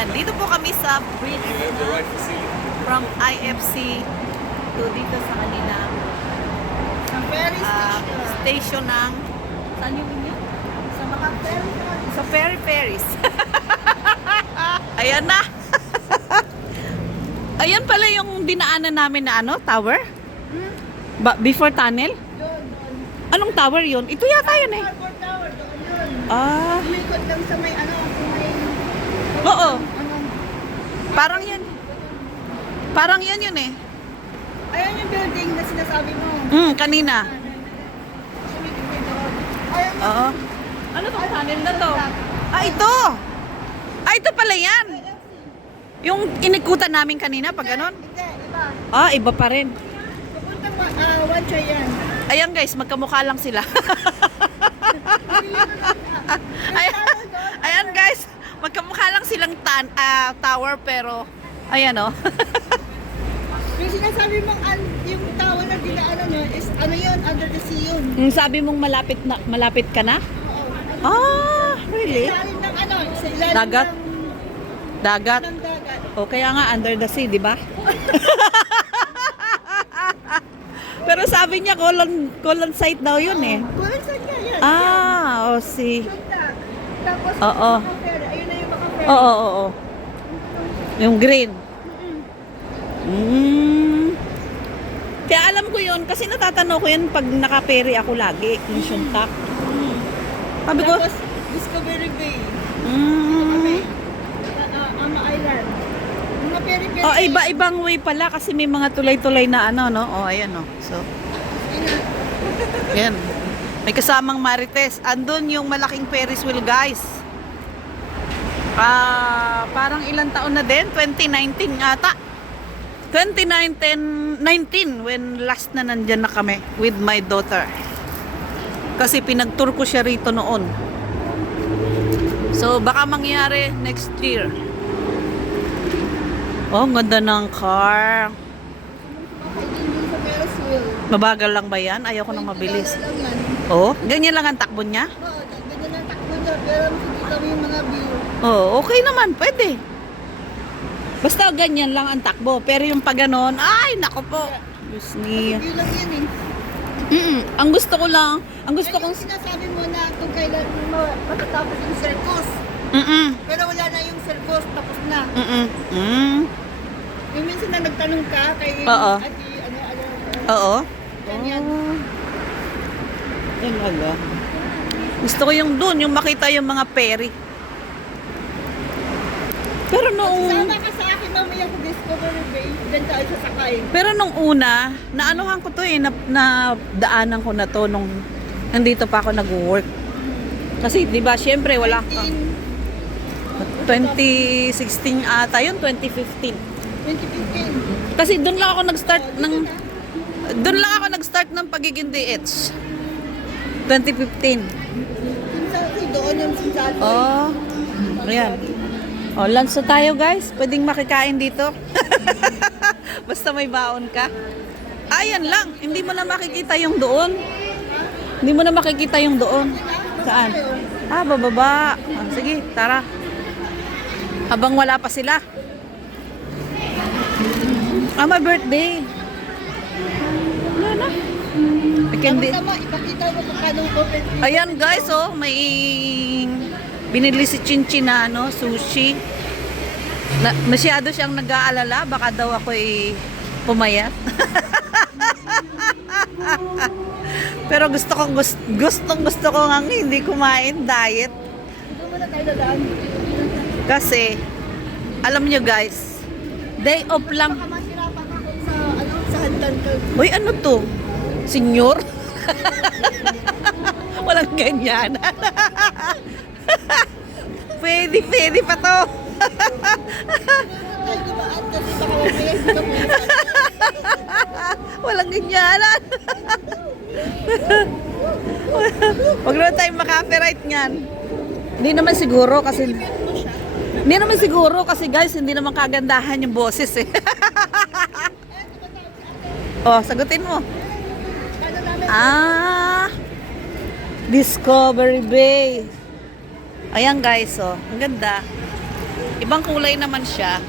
Ayan, dito po kami sa bridge from IFC to dito sa kanilang Sa ferry station ng saan yung inyo? Sa mga ferry. Sa Ferries. Ayan na. Ayan pala yung dinaanan namin na ano, tower? Before tunnel? Doon. Anong tower yun? Ito yata yun eh. Harbor Tower, doon yun. Ah, Umikot lang sa may ano, sa may... oo. Ano? Parang yan. Parang yan yun eh. Ayan yung building na sinasabi mo. Kanina. Sumikot kayo doon. Ayan yung... Oo. Ano tong tunnel na to? Ah, ito. Ah, ito pala yan. Yung inikutan namin kanina pag ganon. Hindi, iba. Ah, iba pa rin. Papunta pa, one try yan. Ayan guys, magkamukha lang sila. Ayan, ayan guys, magkamukha lang silang tower pero ayan oh. Yung sinasabi mong yung tawa na dinaanan nyo is ano yun, under the sea yun. Yung sabi mong malapit ka na? Oo. Ah, really? Ilalim ng ano, sa ilalim Dagat? Dagat. ng dagat. O kaya nga under the sea, di ba? Pero sabi niya colon site daw yun eh. Kulang saan nga yan? Ah, o si. Sunta. Tapos, Oo. Makaferry. Ayun na yung Makaferry. Oo, oo, oo. Yung green. Kaya alam ko yun kasi natatanaw ko yun pag nakaperi ako lagi. Yung Shuntak. Sabi ko, Tapos, Discovery Bay. mm, Ama Island. Mga peri-peri. oh, iba-ibang way pala kasi may mga tulay-tulay na ano, no? Oh, ayan, no? So, ayan. May kasamang Marites. Andun yung malaking Ferris wheel, guys. Parang ilang taon na din? 2019 ata. 2019 when last na nandyan na kami with my daughter. Kasi pinag-tour ko siya rito noon. So, baka mangyari next year. Oh, ang ganda ng car. Makakainin sa Ferris wheel. Mabagal lang ba yan? Ayoko nang mabilis. Lang yan. Oh, ganyan lang ang takbo niya? Oo, ganyan ang takbo niya. Pero makikita mo yung mga view. Oh, okay naman, pwede. Basta ganyan lang ang takbo. Pero yung pag ganon, ay, nako po. Diyos niya. View lang yan eh. Ang gusto ko lang, ang gusto Kung kong... sinasabi mo na kung kailan mo matatapos yung circus. Pero wala na yung circus, tapos na. Yung minsan na nagtanong ka kay Oo. Ate, ano, Oo. ganyan. Yan aga. Gusto ko yung dun, yung makita yung mga peri. Pero nung... Sama ka sa akin mamaya sa Discovery Bay. Diyan tayo sasakay. Pero nung una, naanuhan ko to eh, na daanan ko na to nung nandito pa ako nag-work. Kasi 'di ba, syempre wala ka. 2016 ata yun, 2015. 2015. Kasi doon lang ako nag-start ng pagiging DH. 2015. Sinsabi doon yung sinsabi. Oh. Ayan. Oh, lunch na tayo, guys. Pwedeng makikain dito. Basta may baon ka. Ayan lang. Hindi mo na makikita yung doon. Hindi mo na makikita yung doon. Saan? Ah, bababa. Ah, sige, tara. Habang wala pa sila. Ah, my birthday. Wala na. Tama, ipakita mo kung kanong open. Ayan guys, oh, may binili si Chinchin na ano, sushi. Masyado siyang nag-aalala, baka daw ako'y pumayat. Pero gusto ko nga hindi kumain, diet. Ito mo na tayo dadaan. Kasi, alam nyo guys, day off lang. Baka masirapan ako sa handan ka. Uy, ano to? Senyor? Walang ganyan. Pwede pa to. Ay, dumaan kasi baka mamaya hindi ka pumunta. Walang ganyanan. Huwag naman tayong maka-copyright niyan. Hindi naman siguro kasi guys, hindi naman kagandahan yung boses eh. Oh, sagutin mo. Ano namin? Discovery Bay. Ayan guys, oh. Ang ganda. Ibang kulay naman siya.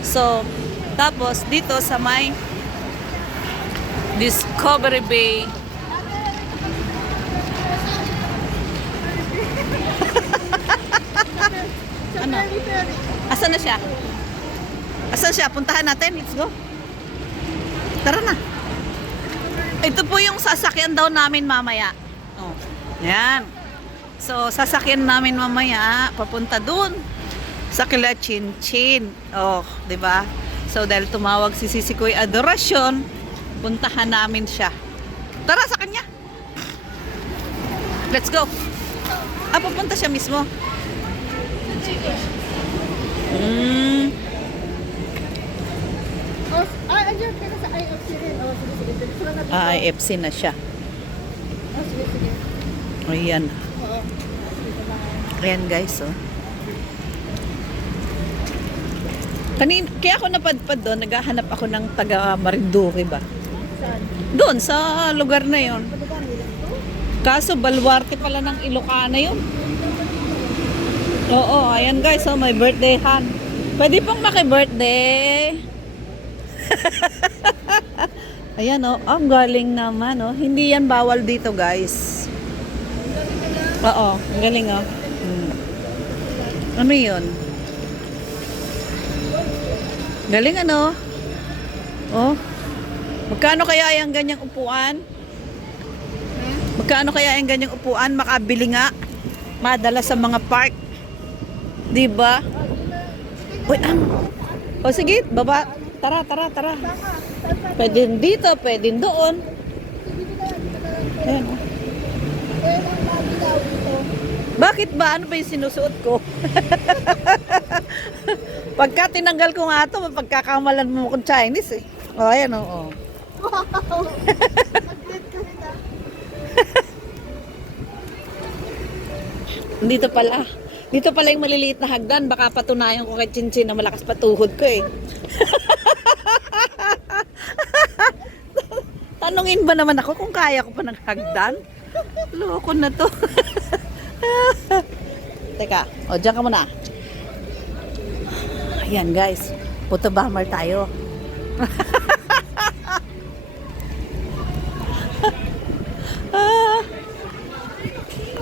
So, tapos dito sa may Discovery Bay. Ano? Asan na siya? Asan siya? Puntahan natin. Let's go. Tara na. Ito po yung sasakyan daw namin mamaya. Oh. Yan. So, sasakyan namin mamaya papunta dun sa kila Chin Chin. Oh, 'di ba? So, dahil tumawag si Sisikoy Adorasyon, puntahan namin siya. Tara sa kanya. Let's go. Ah, pupunta siya mismo. Andiyan ka na sa IFC rin. Sige, sige. Dito na natin. IFC na siya. Sige, sige. Ayan. Oo. Ayan guys, oh. Kaya ako napadpad doon, naghahanap ako ng taga Marinduque ba? Saan? Doon, sa lugar na yon. Pagdagan nila ito? Kaso, Baluarte pala ng Ilocana yun. Oo, ayan guys, oh, may birthday han. Pwede pong maki-birthday. Ayan, oh, ang galing naman, oh. Hindi yan bawal dito, guys. Oo, ang galing, oh. Ano yun? Galing, ano? Oh. Magkano kaya yung ganyang upuan? Magkano kaya yung ganyang upuan? Makabili nga. Madala sa mga park. Diba? Uy, o sige, baba. Tara, tara, tara. Pwede dito, pwede doon. Ayan, oh. Bakit ba? Ano ba yung sinusuot ko? Pagka tinanggal ko nga ito, pagkakamalan mo kung Chinese eh. O, ayan o. Oh. Wow! Mag-great ka rin ah. Dito pala. Dito pala yung maliliit na hagdan. Baka patunayan ko kay Chinchin na malakas patuhod ko eh. Tanungin ba naman ako kung kaya ko pa ng hagdan? Loko na to. Teka, o dyan ka muna. Ayan guys, photo bomber tayo.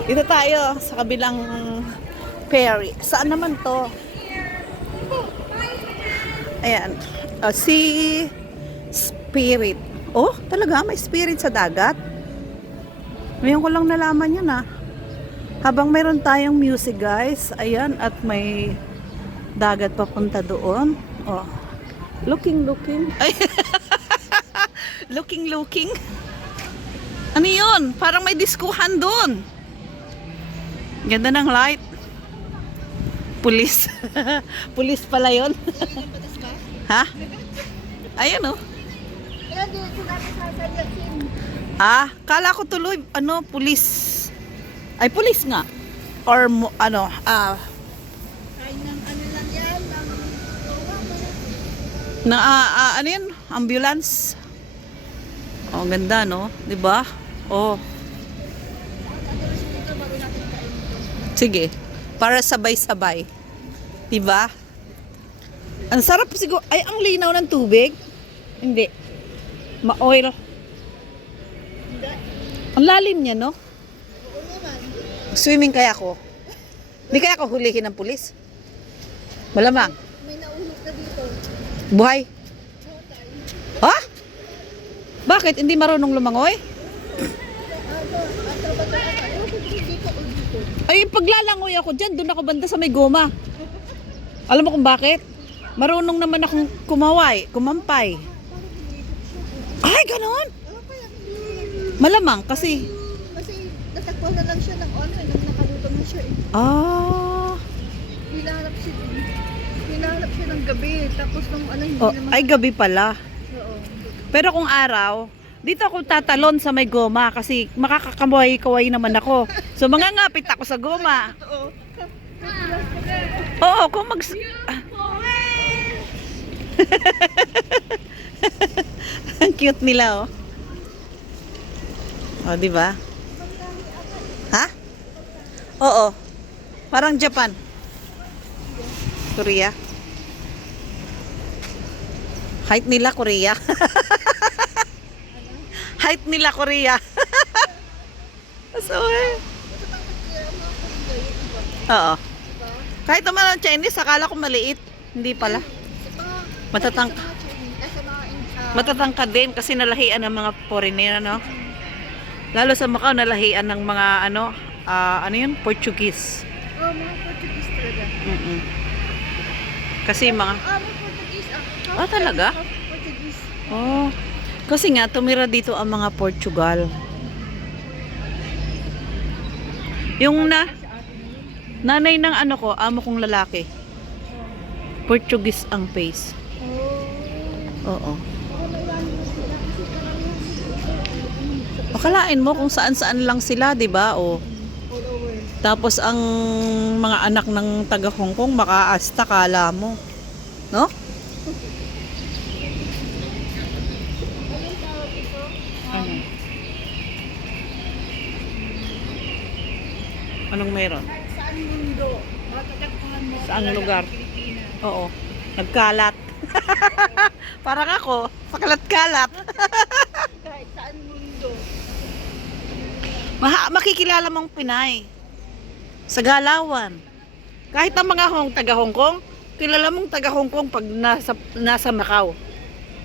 Dito tayo sa kabilang ferry. Saan naman to? Ayan, Sea Spirit. Oh, talaga may spirit sa dagat? Ngayon ko lang nalaman yan ah. Habang mayroon tayong music guys, ayan, at may dagat papunta doon. Oh. Looking. Ay. looking. Ano yun? Parang may diskuhan doon. Ganda ng light. Pulis. Pulis pala yun. Ha? Ayun oh. Kaya dito natin sasayasin. Ah, kala ko tuloy, ano, pulis. Ay, pulis nga. Or, ano, Ay, ng ano lang yan. ano yun? Ambulance. Oh, ganda, no? Diba? Oh. Sige. Para sabay-sabay. Diba? Ang sarap siguro. Ay, ang linaw ng tubig. Hindi. Ma-oil. Ang lalim niya, no? Swimming kaya ako. Hindi kaya ako hulihin ng pulis. Malamang. May naulog na dito. Buhay. Ha? Bakit? Hindi marunong lumangoy? Ay, paglalangoy ako dyan, doon ako banda sa may goma. Alam mo kung bakit? Marunong naman akong kumampay. Ay, ganon? Malamang, kasi... Kasi natakbo na lang siya ng ano, nakalutong na siya eh. Ah... Hinahanap siya ng gabi, tapos nung ano, hindi Oh, naman. ay, gabi pala. Oo. Pero kung araw, dito ako tatalon sa may goma kasi makakakamay-kaway naman ako. So, mangangapit ako sa goma. Oo. Oo, kung Ang cute nila, oh. Oh, di ba? Ha? Oo. Parang Japan. Korea. Height nila Korea. Height nila Korea. So, oo. Kahit naman ang Chinese, akala ko maliit. Hindi pala. Matatangkad din kasi nalahian ng mga foreigner, no? Lalo sa Macau, nalahian ng mga ano yun? Portuguese. Oh, mga Portuguese talaga. Kasi mga... Mga Portuguese. talaga? Portuguese. Oh. Kasi nga, tumira dito ang mga Portugal. Yung nanay ng amo kong lalaki. Portuguese ang face. Oo. Akalain mo kung saan-saan lang sila, 'di ba? O. Tapos ang mga anak ng taga Hong Kong makaasta kala mo. No? Ano? Anong meron? Saan mundo? Matatagpuan mo. Saang lugar? Oo. Nagkalat. Parang ako, pakalat-kalat. Kahit saan mundo. Makikilala mong Pinay sa galawan. Kahit ang mga taga Hong Kong, kilala mong taga Hong Kong pag nasa Macau.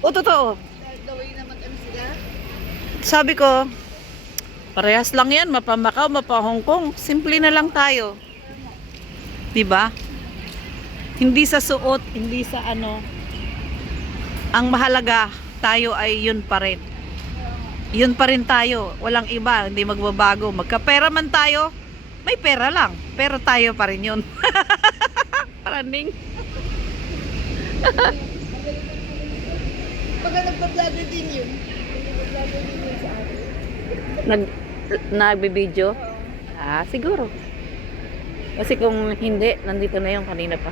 O totoo. The way naman sila. Sabi ko, parehas lang yan, mapa Macau, mapa Hong Kong. Simple na lang tayo. 'Di ba? Hindi sa suot, hindi sa Ang mahalaga, tayo ay yun pa rin. Yun pa rin tayo. Walang iba, hindi magbabago. Magkapera man tayo, may pera lang. Pero tayo pa rin yun. Paraning. Pagka nagpa-vlogger din yun. Nagpa-vlogger din yun sa akin. Nagbe-video? Siguro. Kasi kung hindi, nandito na yung kanina pa.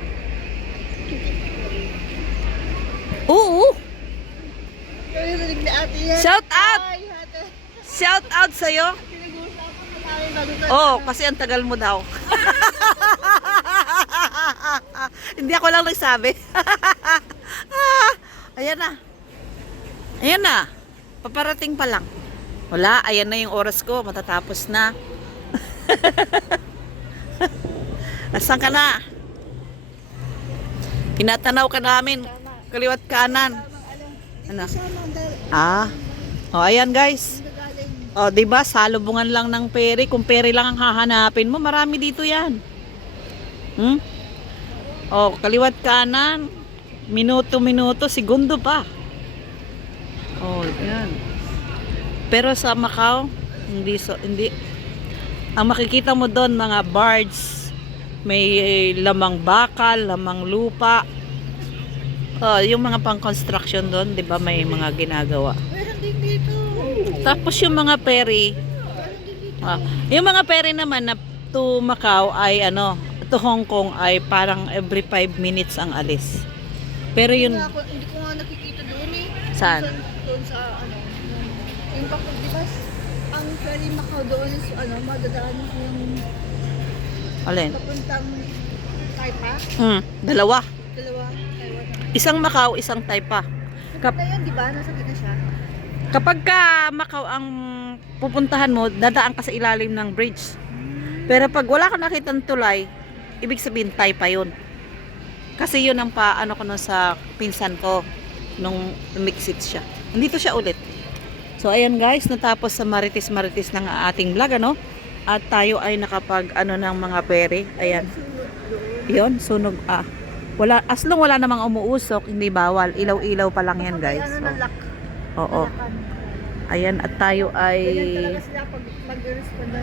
Oo! Kaya narinig na ate yan. Shout out! Hi, ate. Shout out sa'yo! Pinag-uusapan ko namin bago tayo. Oh, kasi ang tagal mo daw. Hindi ako lang nagsabi. Ayan na. Ayan na. Paparating pa lang. Wala, ayan na yung oras ko. Matatapos na. Nasaan ka na? Tinatanaw ka namin. Kaliwat kanan. Ano? Oh, ayan guys. Oh, 'di ba? Salubungan lang ng peri. Kung peri lang ang hahanapin mo, marami dito 'yan. Oh, kaliwat kanan. Minuto-minuto, segundo pa. Oh, 'yan. Pero sa Macau, hindi. Ang makikita mo doon mga birds, may lamang bakal, lamang lupa. Oh, yung mga pang-construction doon, 'di ba, may mga ginagawa. Meron din dito. Tapos yung mga ferry, yung mga ferry naman na to Macau ay to Hong Kong ay parang every 5 minutes ang alis. Pero yun, Hindi ko nga nakikita doon eh. Saan? Doon sa yung bakit, di ba? Ang ferry Macau doon is madadaan yung alin? papuntang Taipa. Dalawa. Taiwan. Isang Macau, isang Taipa. Na yun, di ba? Nasa gitna siya. Kapag ka Macau ang pupuntahan mo, dadaan ka sa ilalim ng bridge. Pero pag wala ka nakitang tulay, ibig sabihin Taipa yun. Kasi yun ang ko nun sa pinsan ko nung mixit siya. Nandito siya ulit. So ayan guys, natapos sa maritis-maritis ng ating vlog, At tayo ay nakapag ng mga ferry. Ayan. Yun, sunog. Wala, as long wala namang umuusok, hindi bawal. Ilaw-ilaw pa lang yan guys. Oo. Ayan, at tayo ay Ganyan talaga sila pag mag-respond na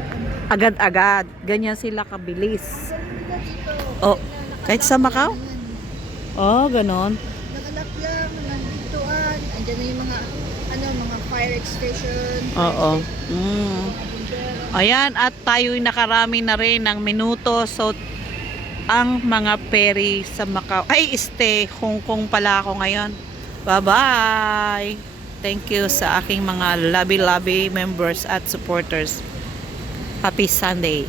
agad-agad. Ganyan sila kabilis. Oh, kahit sa Macau? Oh, ganon. Nakalap lang, nandituan, andyan na yung mga fire extinction. Oo. Ayan, at tayo'y nakarami na rin ng minuto. So, ang mga ferry sa Macau. Ay, Hong Kong pala ako ngayon. Bye-bye! Thank you sa aking mga labi-labi members at supporters. Happy Sunday!